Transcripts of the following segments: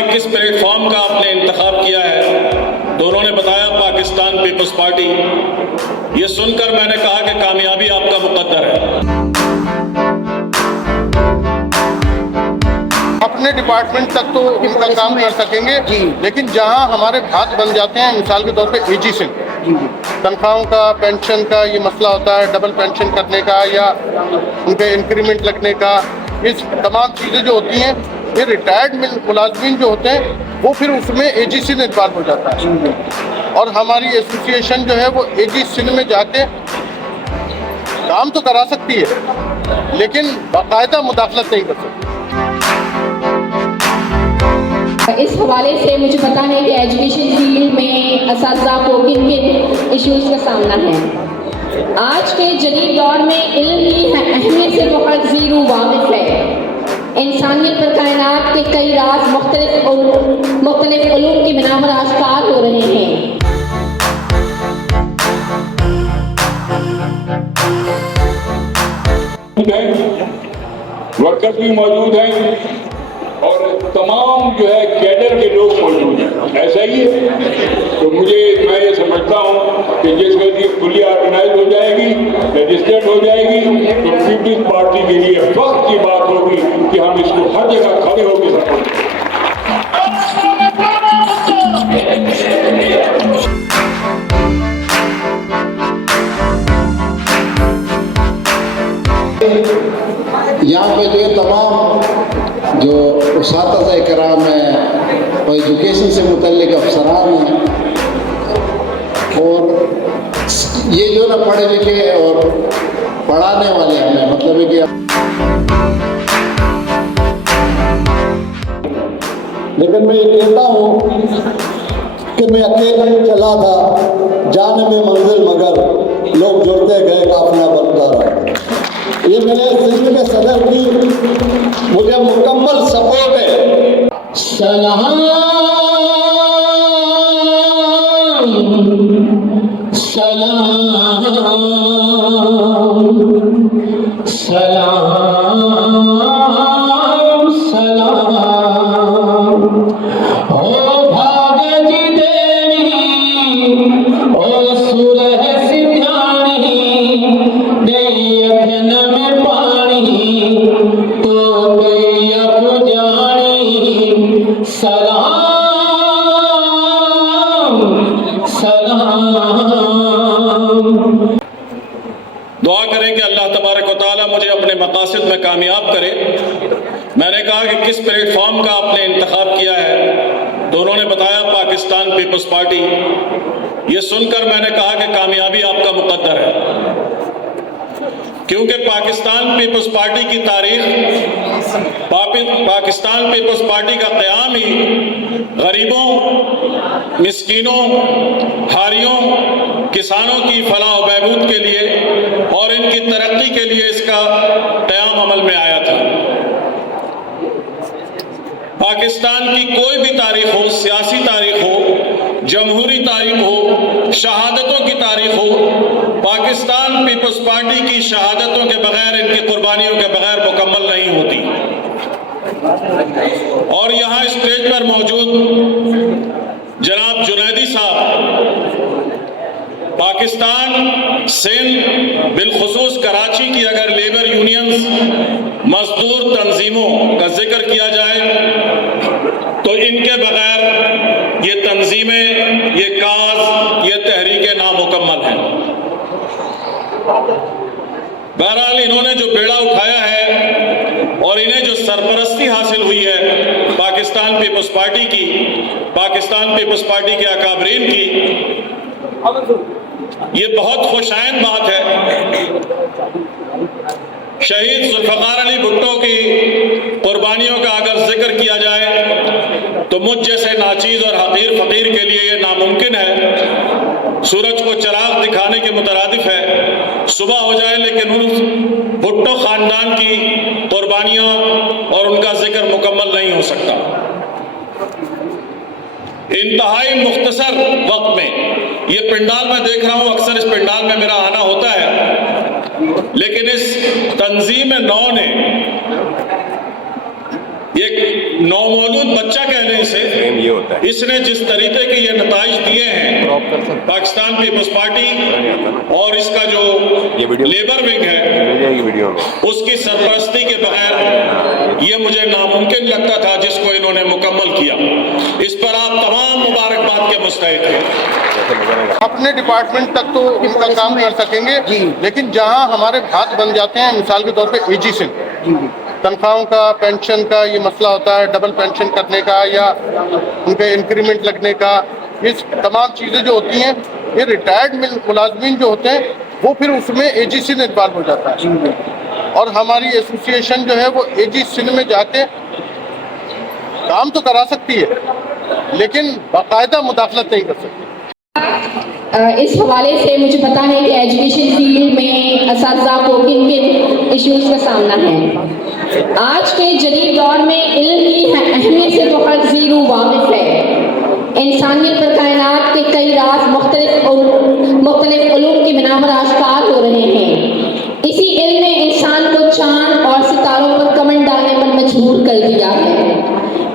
कि किस प्लेटफॉर्म का आपने इंतखाब किया है, तो उन्होंने बताया पाकिस्तान पीपल्स पार्टी। ये सुनकर मैंने कहा कि कामयाबी आपका मुकद्दर है। अपने डिपार्टमेंट तक तो इनका काम कर सकेंगे, लेकिन जहां हमारे हाथ बन जाते हैं, मिसाल के तौर पे एजी से तनख्वाहों का, पेंशन का ये मसला होता है, डबल पेंशन करने का या उनके इंक्रीमेंट लगने का, इस तमाम चीज़ें जो होती हैं, ये रिटायर्ड मुलाजमीन जो होते हैं वो फिर उसमें एजी सिंध इन्वॉल्व हो जाता है। और हमारी एसोसिएशन जो है वो एजी सिंध में जाके काम तो करा सकती है, लेकिन बाकायदा मुदाखलत नहीं कर सकती। इस हवाले से मुझे पता है कि एजुकेशन फील्ड में असातिज़ा को किन किन इश्यूज़ का सामना है। आज के जदीद दौर में इल्म की अहमियत से बहुत ज़ीरो वाकिफ़ है। इंसानियत पर कायनात के कई राज मुख्तलिफ उलूम की बिना पर आश्कार हो रहे हैं। वर्कर्स भी मौजूद हैं और तमाम जो है कैडर के लोग मौजूद हैं। ऐसा ही है तो मैं ये समझता हूँ कि जिस वक्त ये खुली ऑर्गेनाइज हो जाएगी, रजिस्टर्ड हो जाएगी, तो पीपल्स पार्टी के लिए फख्र की बात होगी कि हम इसको हर जगह खड़े होकर सपोर्ट करें। यहाँ पे जो है तमाम जो उस्ताद कराम हैं और एजुकेशन से मुतल्लिक अफसरान हैं और ये जो ना पढ़े लिखे और पढ़ाने वाले हैं, मतलब है कि लेकिन मैं ये कहता हूँ कि मैं अकेला ही चला था, जाने में मंजिल मगर लोग जुड़ते गए, काफिला बनता रहा। ये मेरे सिंध के सदर की मुझे मुकम्मल सपोर्ट है। सलाम सलाम सलाम सलाम ओ भागजी देवी ओ सुरह सिध्याणी दैयन में पानी तो दैयक जानी सलाम सलाम। दुआ करें कि अल्लाह तबारक व तआला मुझे अपने मकासद में कामयाब करे। मैंने कहा कि किस प्लेटफॉर्म का आपने इंतखाब किया है, तो उन्होंने बताया पाकिस्तान पीपल्स पार्टी। ये सुनकर मैंने कहा कि कामयाबी आपका मुकद्दर है, क्योंकि पाकिस्तान पीपल्स पार्टी की तारीख, पाकिस्तान पीपल्स पार्टी का क़याम ही गरीबों, मिस्कीनों, हारियों, किसानों की फलाह व बहबूद के लिए और इनकी तरक्की के लिए इसका क़याम अमल में आया था। पाकिस्तान की कोई भी तारीख हो, सियासी तारीख हो, जमहूरी तारीख हो, शहादतों की तारीख हो, पाकिस्तान पीपल्स पार्टी की शहादतों के बगैर, इनकी कुर्बानियों के बगैर मुकम्मल नहीं होती। और यहाँ स्टेज पर मौजूद जनाब जुनैदी साहब, पाकिस्तान सिंध बिलखुसूस कराची की अगर लेबर यूनियंस, मजदूर तंजीमों का जिक्र किया जाए तो इनके बगैर ये तंजीमें, ये काज, ये तहरीकें नामुकम्मल हैं। बहरहाल इन्होंने जो बेड़ा उठाया है और इन्हें जो सरपरस्ती हासिल हुई है पाकिस्तान पीपल्स पार्टी की, पाकिस्तान पीपल्स पार्टी के अकाबरीन की, ये बहुत खुशाइन बात है। शहीद जुल्फ़िकार अली भुट्टो की कुर्बानियों का अगर जिक्र किया जाए तो मुझ जैसे नाचीज़ और हकीर फ़कीर के लिए ये नामुमकिन है। सूरज को चिराग दिखाने के मुतरादिफ है, सुबह हो जाए लेकिन उस भुट्टो ख़ानदान की कुर्बानियाँ और उनका जिक्र मुकम्मल नहीं हो सकता। इंतहाई मुख्तसर वक्त में ये पंडाल मैं देख रहा हूँ, अक्सर इस पंडाल में मेरा आना होता है, लेकिन इस तंजीम नौ ने एक नौमौलूद बच्चा कहने से इसने जिस तरीके के ये नताइज दिए हैं पाकिस्तान पीपल्स पार्टी और इसका जो लेबर विंग है उसकी सरपरस्ती के बगैर ये मुझे नामुमकिन लगता था, जिसको इन्होंने मुकम्मल किया। इस पर आप तमाम मुबारकबाद के मुस्तहिक हैं। अपने डिपार्टमेंट तक तो इनका काम कर सकेंगे, लेकिन जहां हमारे हाथ बन जाते हैं, मिसाल के तौर पे एजी से तनख्वाहों का, पेंशन का ये मसला होता है, डबल पेंशन करने का या उनके इंक्रीमेंट लगने का, ये तमाम चीज़ें जो होती हैं, ये रिटायर्ड मुलाजमीन जो होते हैं वो फिर उसमें एजी सिंध इकबाल हो जाता है। और हमारी एसोसिएशन जो है वो एजी सिंध में जाके काम तो करा सकती है, लेकिन बाकायदा मुदाखलत नहीं कर सकती। इस हवाले से मुझे पता है कि एजुकेशन फील्ड में असातिज़ा को किन किन इश्यूज़ का सामना है। आज के जदीद दौर में इल्म की अहमियत से बहुत ज़ीरो वाकिफ़ है। इंसानियत पर कायनात के कई राज मुख्तलिफ उलूम की बिना पर आश्कार हो रहे हैं। इसी इल्म ने इंसान को चांद और सितारों पर कमंड डालने पर मजबूर कर दिया है।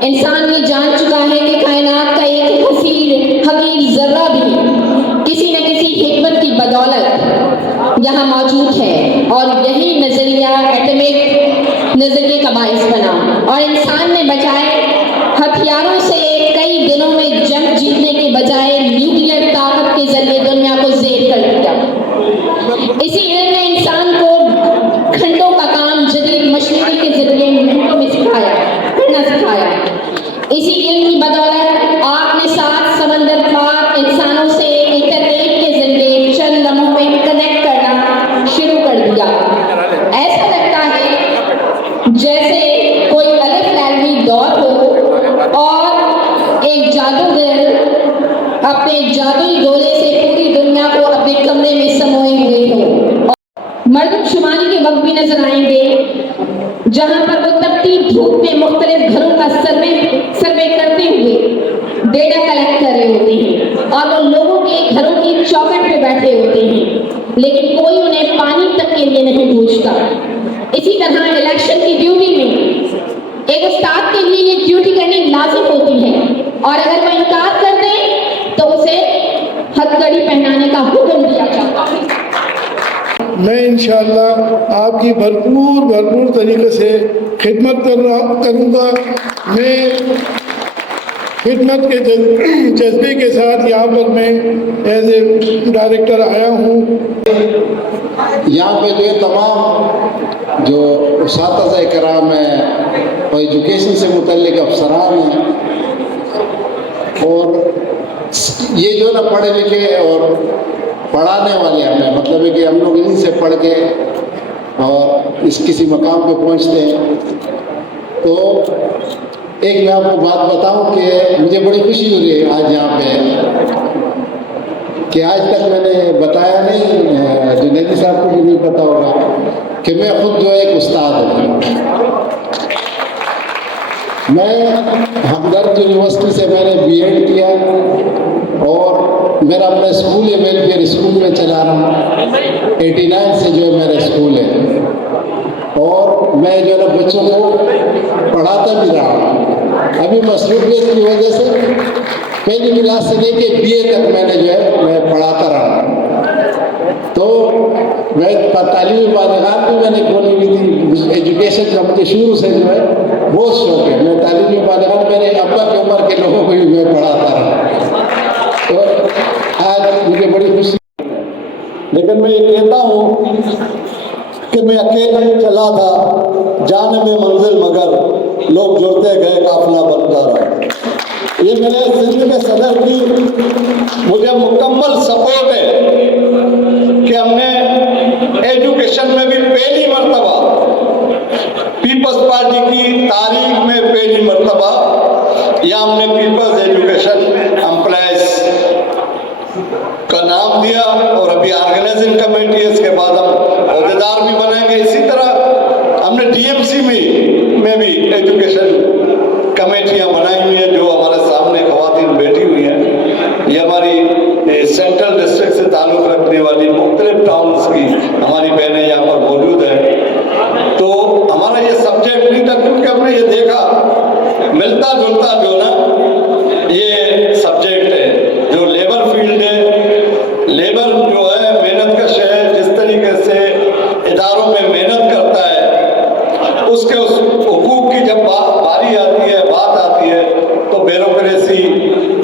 इंसान ये जान चुका है कि कायनात का एक हकीर जर्रा भी किसी न किसी हिकमत की बदौलत यहाँ मौजूद है, और यही नजरिया एटॉमिक नजरिए का बाइस बना और इंसान ने बजाय हथियारों से कई दिनों में जंग जीतने के बजाय न्यूक्लियर ताकत के जरिए दुनिया को ज़ेर कर दिया। इसी इल्म ने इंसान को घंटों का काम जदीद मशीनरी के जरिए मिनटों में करना सिखाया। इसी इल्म की बदौलत आपने 7 समंदर पार इंसानों से इंटरनेट के जरिए चंद लम्हों में कनेक्ट करना शुरू कर दिया। ऐसा लगता है जैसे कोई अलग लैलवी दौर हो और एक जादूगर अपने जादुई गोले से पूरी दुनिया को अपने कमरे में समोए हुए हो। मर्दमशुमारी के वक्त भी नजर आएंगे जहां पर वो तपती धूप में मुख्तलिफ घरों का सर्वे करते हुए डेटा कलेक्ट कर रहे होते हैं और वो लोगों के घरों की चौखट पे बैठे होते हैं, लेकिन कोई उन्हें पानी तक के लिए नहीं पूछता। इसी तरह इलेक्शन की ड्यूटी में एक उस्ताद के लिए ये ड्यूटी करनी लाजिम होती है, और अगर वो इनकार कर दे तो उसे हथकड़ी पहनाने का हुक्म दिया जाता है। मैं इंशाअल्लाह आपकी भरपूर तरीके से खिदमत करूँगा। मैं खिदमत के जज्बे के साथ यहाँ पर मैं एज ए डायरेक्टर आया हूँ। यहाँ पे जो है तमाम जो उस्ताद कराम हैं और एजुकेशन से मुतल्लिक अफसरान हैं, और ये जो ना पढ़े लिखे और पढ़ाने वाले हमें, मतलब है कि हम लोग इन्हीं से पढ़ के और इस किसी मकाम पे पहुंचते हैं। तो एक मैं आपको बात बताऊं कि मुझे बड़ी खुशी हो रही है आज यहाँ पे, कि आज तक मैंने बताया नहीं, जुनैदी साहब को भी नहीं पता होगा कि मैं खुद जो एक उस्ताद हूँ। मैं हमदर्द यूनिवर्सिटी से मैंने बीएड किया और मेरा अपना स्कूल है, वेलफेयर स्कूल में चला रहा हूँ। 89 से जो है मेरा स्कूल है, और मैं जो है ना बच्चों को पढ़ाता भी रहा हूँ। अभी मसरूफियत की वजह से पहली क्लास से लेके बीए तक मैंने जो है मैं पढ़ाता रहा। तो मैं तालीमी बारगाह भी मैंने खोली हुई थी। एजुकेशन का मुझे शुरू से जो है बहुत शौक है। मैं तालीमी बारगाह मेरे अब्बा की उम्र के लोगों को भी मैं पढ़ाता रहा। तो आज मुझे बड़ी खुशी, लेकिन मैं ये कहता हूँ कि मैं अकेला ही चला था, जाने में मंजिल मगर लोग जुड़ते गए, काफिला बनता रहा। ये मेरे सिंध के सदर की मुझे मुकम्मल सपोर्ट है कि हमने एजुकेशन में भी पहली मर्तबा पीपल्स पार्टी की तारीख में पहली मर्तबा या हमने पीपल्स एजुकेशन एम्प्लॉयज का नाम दिया, और अभी ऑर्गेनाइजिंग कमेटी है, इसके बाद हम अहदेदार भी बनाएंगे। इसी तरह हमने डीएमसी में भी एजुकेशन कमेटियां बनाई हुई हैं, जो हमारे सामने खवातीन बैठी हुई हैं। ये हमारी सेंट्रल डिस्ट्रिक्ट से ताल्लुक़ रखने वाली मुख्तलिफ टाउन्स की हमारी बहनें यहाँ पर मौजूद हैं। तो हमारा ये सब्जेक्ट नहीं था, क्योंकि हमने ये देखा, ब्यूरोक्रेसी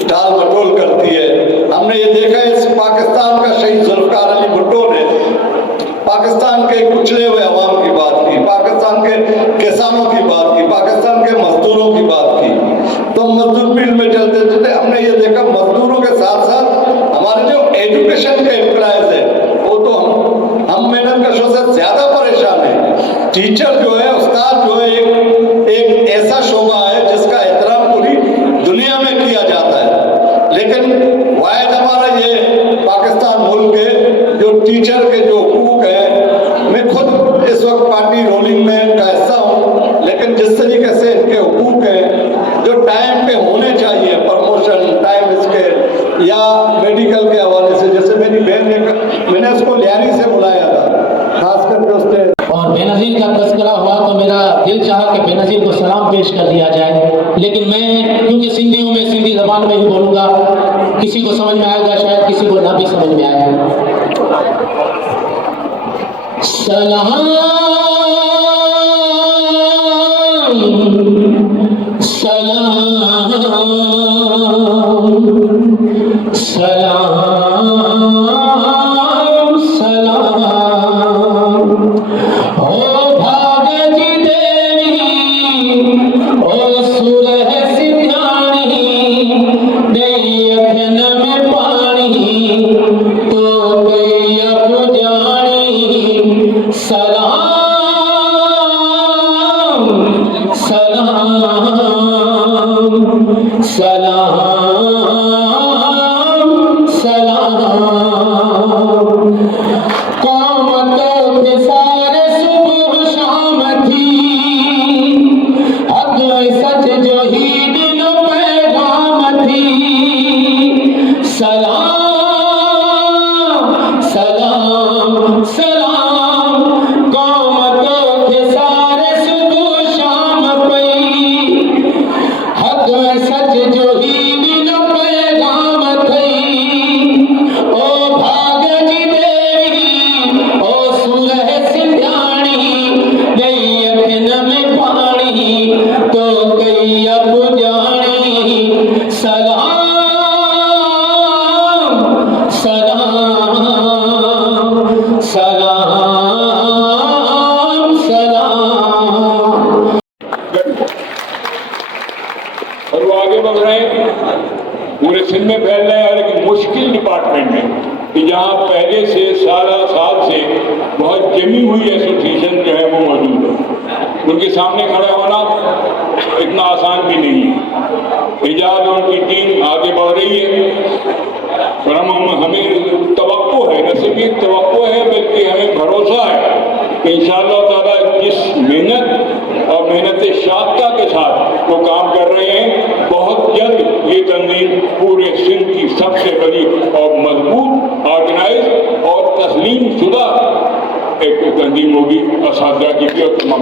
टाल मटोल करती है। हमने ये देखा है इस पाकिस्तान का शहीद जुल्फकार अली भुट्टो ने पाकिस्तान के कुचले हुए अवाम की बात की, पाकिस्तान के किसानों की बात की, पाकिस्तान के मजदूरों की बात की। तो मजदूर फील्ड में चलते चलते हमने ये देखा मजदूरों के साथ साथ हमारे जो एजुकेशन के एम्प्लॉयज है वो तो हम मेहनत कशों से ज्यादा परेशान है। टीचर जो है, उस्ताद जो है, एक ऐसा शोबा है जिसका एहतराम पूरी दुनिया में किया जाता है, लेकिन वायद हमारा ये पाकिस्तान मुल्क है जो टीचर के जो हुकूक है, मैं खुद इस वक्त पार्टी रोलिंग में का हिस्सा हूँ, लेकिन जिस तरीके से इनके हुकूक है जो टाइम पे होने चाहिए, प्रमोशन, टाइम स्केल या मेडिकल के हवाले से, जैसे मेरी बहन ने मैंने उसको लियारी से बुलाया था, खास करके उसने और बेनज़ीर का तस्करा हुआ तो मेरा दिल चाहा कि बेनज़ीर को सलाम पेश कर दिया जाए, लेकिन मैं क्योंकि सिंधी हूँ, मैं सिंधी ज़बान में ही बोलूँगा, किसी को समझ में आएगा, शायद किसी को ना भी समझ में आए। सलाम सलाम सलाम सलाम ओ भागजी देवी ओ सुरह सिंधाणी दई अखन में पानी तो कई पुजाणी सलाम सलाम सलाम सलाम कामतों के सारे सुबह शाम थी, हक सच जो ही दिन पैगाम थी। सलाम सलाम सलाम कामतों के सारे सुबह शाम पई, हक सच जो ही दिन पैगाम थई। ओ भागजी देवी ओ सुरह सिंधाणी दई अखन में पानी तो कई पुजाणी सलाम सलाम सलाम सलाम। और वो आगे बढ़ रहे हैं, पूरे सिंध में फैल रहे हैं, लेकिन मुश्किल डिपार्टमेंट में कि जहाँ पहले से साल से बहुत जमी हुई एसोसिएशन जो है वो मौजूद है, उनके सामने खड़ा होना इतना आसान भी नहीं है। इजाज़ और उनकी टीम आगे बढ़ रही है और हमें तवक्को है, न सिर्फ एक तवक्को है बल्कि हमें भरोसा है कि इंशाअल्लाह ताला जिस मेहनत और मेहनत शाख्ता के साथ वो काम कर रहे हैं, बहुत जल्द ये तंजीम पूरे सिंध की सबसे बड़ी और मजबूत, ऑर्गेनाइज और तस्लीम शुदा एक तंजीम होगी, असातिज़ा की भी और तमाम